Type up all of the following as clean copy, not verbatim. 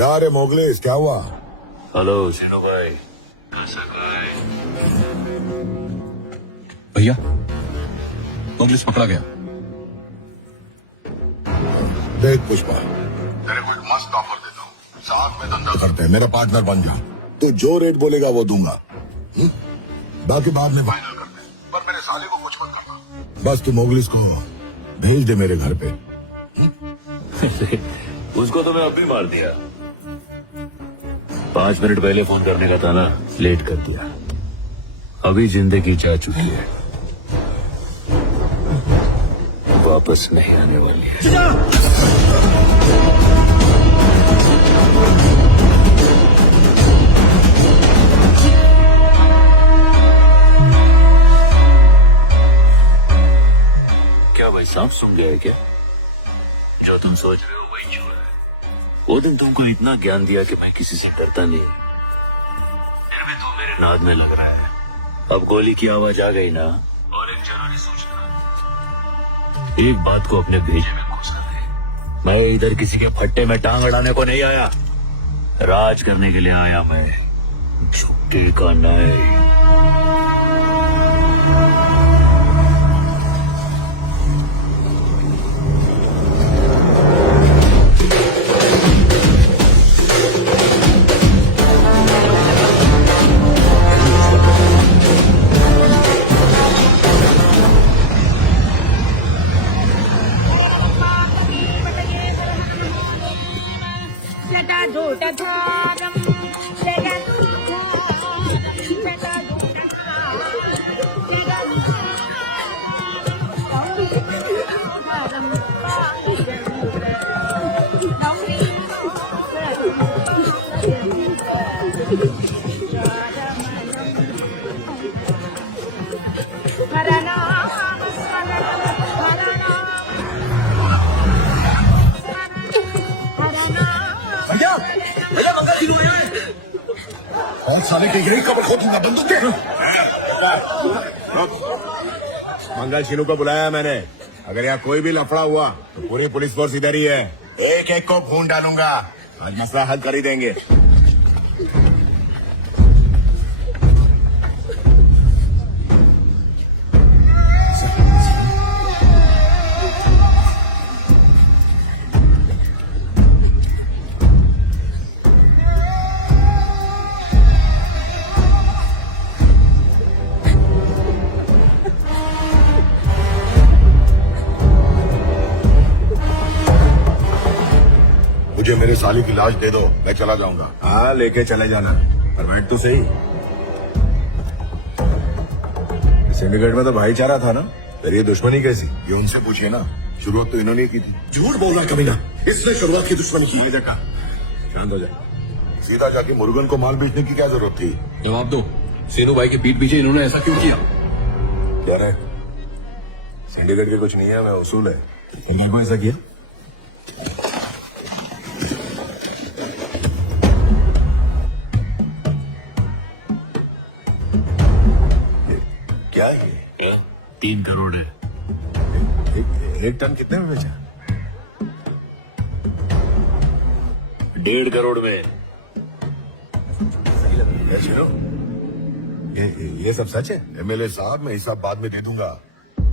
क्या रे मोगलेस, क्या हुआ? हेलो सीनू भाई, कैसा भाई? भैया मोगलेस पकड़ा गया। देख पुष्पा, तेरे को एक मस्त ऑफर देता हूँ, साथ में धंधा करते हैं, मेरा पार्टनर बन जा। तू जो रेट बोलेगा वो दूंगा, बाकी बाद में फाइनल करते हैं, पर मेरे साले को कुछ मत करना। बस तू मोगलिस को भेज दे मेरे घर पे। उसको तो मैं अभी मार दिया। 5 मिनट पहले फोन करने का था ना, लेट कर दिया। अभी जिंदगी जा चुकी है, वापस नहीं आने वाली है। क्या भाई, सांप सूंघ गया है क्या? जो तुम सोच रहे हो वही हुआ है। वो दिन तुमको इतना ज्ञान दिया कि मैं किसी से डरता नहीं, फिर भी तू मेरे नाद में लग रहा है। अब गोली की आवाज आ गई ना, और एक जरूरी सूचना, एक बात को अपने भेजे में घुसा दे। मैं इधर किसी के फट्टे में टांग अड़ाने को नहीं आया, राज करने के लिए आया मैं, झुक्के का नहीं। बहुत साले के यही कबर खोदूंगा, बंदूक दे। मंगल शीनू को बुलाया मैंने, अगर यहाँ कोई भी लफड़ा हुआ तो पूरी पुलिस फोर्स इधर ही है, एक एक को खून डालूंगा और मसला हल कर ही देंगे। मुझे मेरे साली की लाश दे दो, मैं चला जाऊंगा। हाँ लेके चले जाना, पर बैठ तो सही। सिंडिकेट में तो भाईचारा था ना, फिर ये दुश्मनी कैसी? ये उनसे पूछिए ना, शुरुआत तो इन्होंने की थी। झूठ बोल रहा कमीना, इसने शुरुआत की दुश्मनी की। देखा, शांत हो जा। सीधा जाके मुर्गन को माल बेचने की क्या जरूरत थी? जवाब दो, सीनू भाई के पीठ पीछे इन्होंने ऐसा क्यों किया? क्या रे, सिंडिकेट के कुछ नहीं है, मैं उसूल है। इन्हीं को ऐसा किया? क्या ये? 3 करोड़ है। एक टन कितने में बेचा? 1.5 करोड़ में। सुनो, ये सब सच है? एमएलए साहब, मैं हिसाब बाद में दे दूंगा,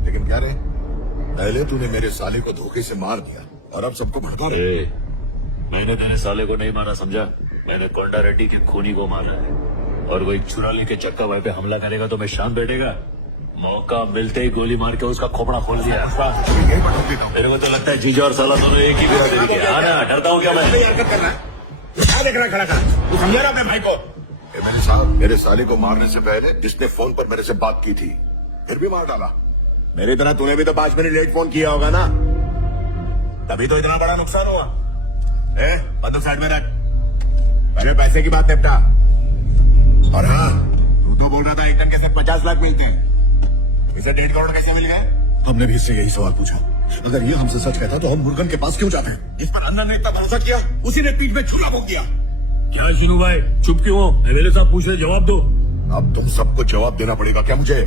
लेकिन क्या रे, पहले तूने मेरे साले को धोखे से मार दिया और अब सबको भड़का रहे। मैंने तेरे साले को नहीं मारा, समझा? मैंने कोंडा रेड्डी के खूनी को मारा है, और वो एक छुरा लेके चक्का भाई पे हमला करेगा तो मैं शांत बैठेगा? मौका मिलते ही गोली मार के उसका खोपड़ा खोल दिया। मेरे को तो लगता है जीजा और साला दोनों एक ही बिरादरी के। हाँ ना, डरता हूँ क्या मैं? क्या देख रहा खड़ा? तू समझा रहा अपने भाई को? एमएलए साहब, मेरे साले को मारने से पहले जिसने फोन पर मेरे से बात की थी, फिर भी मार डाला। मेरी तरह तूने भी तो 5 मिनट लेट फोन किया होगा ना, तभी तो इतना बड़ा नुकसान हुआ। बंदूक साइड में रख, पहले पैसे की बात निपटा। और हाँ, तू तो बोल रहा था एक टन के सिर्फ 50 लाख मिलते हैं, इसे 1.5 करोड़ कैसे मिल गए? हमने भी इससे यही सवाल पूछा। अगर ये हमसे सच कहता तो हम मुर्गन के पास क्यों जाते हैं? जिस पर अन्ना ने इतना भरोसा किया, उसी ने पीठ में छुरा भोग दिया। क्या शीनू भाई, चुप क्यों हो? एमएलए साहब पूछ रहे, जवाब दो। अब तुम सबको जवाब देना पड़ेगा क्या मुझे?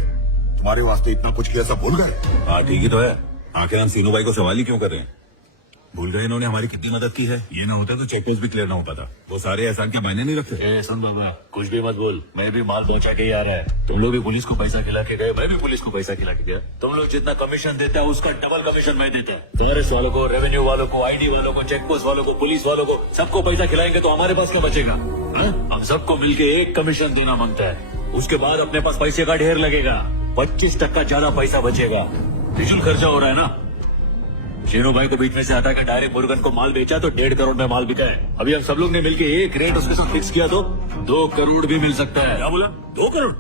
तुम्हारे वास्ते इतना कुछ किया, सब भूल गए? हाँ ठीक ही तो है, आखिर हम सीनू भाई को सवाल ही क्यों कर रहे हैं? भूल गए इन्होंने हमारी कितनी मदद की है। ये ना होता तो चेक पोस्ट भी क्लियर ना हो पाता। वो सारे एहसान क्या मायने नहीं रखते। ए सुन बाबा, कुछ भी मत बोल, मैं भी माल पहुंचा के ही आ रहा है। तुम लोग भी पुलिस को पैसा खिला के गए, मैं भी पुलिस को पैसा खिला के गया। तुम लोग जितना कमीशन देते हैं उसका डबल कमीशन मैं देता है। फॉरेस्ट वालों को, रेवेन्यू वालों को, आईडी वालों को, चेक पोस्ट वालों को, पुलिस वालों को, सबको पैसा खिलाएंगे तो हमारे पास क्या बचेगा? हम सबको मिलके एक कमीशन देना मांगता है, उसके बाद अपने पास पैसे का ढेर लगेगा, 25% ज्यादा पैसा बचेगा। फिजूल खर्चा हो रहा है ना। शीनू भाई को बीच में से हटा के डायरेक्ट मुर्गन को माल बेचा तो 1.5 करोड़ में माल बिका है। अभी हम सब लोग ने मिलके एक रेट उसके साथ फिक्स किया तो 2 करोड़ भी मिल सकता है। क्या बोला? 2 करोड़?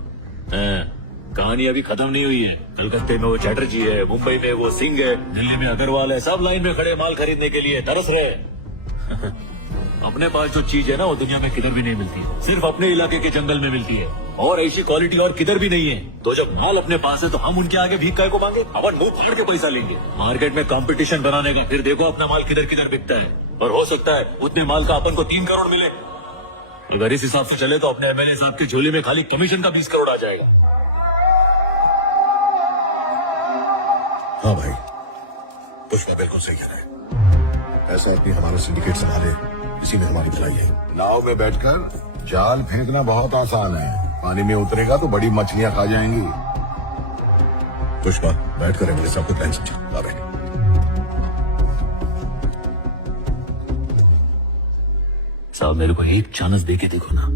कहानी अभी खत्म नहीं हुई है। कलकत्ते में वो चैटर्जी है, मुंबई में वो सिंह है, दिल्ली में अग्रवाल है, सब लाइन में खड़े माल खरीदने के लिए तरस रहे। अपने पास जो चीज है ना वो दुनिया में किधर भी नहीं मिलती, सिर्फ अपने इलाके के जंगल में मिलती है, और ऐसी क्वालिटी और किधर भी नहीं है। तो जब माल अपने पास है तो हम उनके आगे भीख काय को मांगे? अपन मुंह फाड़ के पैसा लेंगे। मार्केट में कंपटीशन बनाने का, फिर देखो अपना माल किधर किधर बिकता है। और हो सकता है उतने माल का अपन को 3 करोड़ मिले। अगर इस हिसाब से चले तो अपने एमएलए साहब की झोली में खाली कमीशन का 20 करोड़ आ जाएगा। हाँ भाई, पुष्पा बिल्कुल सही कह रहा है। ऐसा आदमी हमारा सिंडिकेट संभाले, इसी में हमारी भलाई है। नाव में बैठकर जाल फेंकना बहुत आसान है, पानी में उतरेगा तो बड़ी मछलियां खा जाएंगी। पुष्पा बैठ कर मेरे साथ प्लान समझा। ला बैठ। साहब मेरे को एक चांस दे के देखो ना,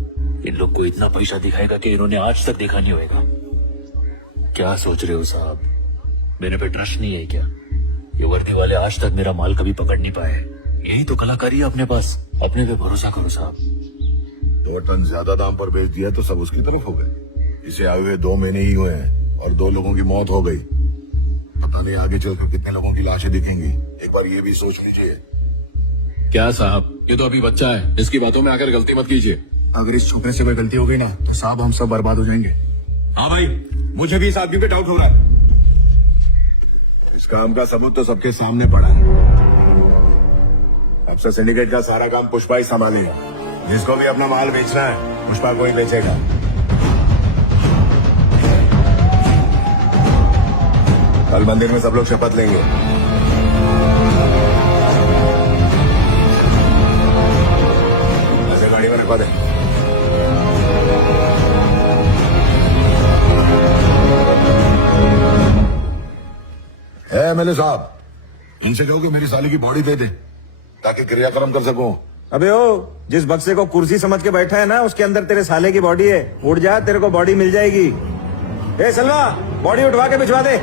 इन लोग को इतना पैसा दिखाएगा कि इन्होंने आज तक देखा नहीं होगा। क्या सोच रहे हो साहब, मेरे पे ट्रस्ट नहीं है क्या? ये वर्दी वाले आज तक मेरा माल कभी पकड़ नहीं पाए। यही तो कलाकारी है अपने पास, अपने पे भरोसा करो साहब। 2 टन ज्यादा दाम पर बेच दिया तो सब उसकी तरफ हो गए। इसे आए हुए 2 महीने ही हुए हैं और 2 लोगों की मौत हो गई। पता नहीं आगे चलकर कितने लोगों की लाशें दिखेंगी। एक बार ये भी सोच लीजिए। क्या साहब, ये तो अभी बच्चा है, इसकी बातों में आकर गलती मत कीजिए। अगर इस छोकरे से कोई गलती हो गई ना तो साहब हम सब बर्बाद हो जाएंगे। हाँ भाई, मुझे भी इस आदमी पे डाउट हो रहा है। इस काम का सबूत तो सबके सामने पड़ा है। अब से सिंडिकेट का सारा काम पुष्पा ही संभालेगा। जिसको भी अपना माल बेचना है पुष्पा को ही बेचेगा। कल मंदिर में सब लोग शपथ लेंगे। ऐसे गाड़ी में रखवा दे। एमएलए साहब, इनसे कहो कि मेरी साली की बॉडी दे दे ताकि क्रियाक्रम कर सकूं। अबे ओ, जिस बक्से को कुर्सी समझ के बैठा है ना उसके अंदर तेरे साले की बॉडी है। उठ जा, तेरे को बॉडी मिल जाएगी। ए सलवा, बॉडी उठवा के भिजवा दे।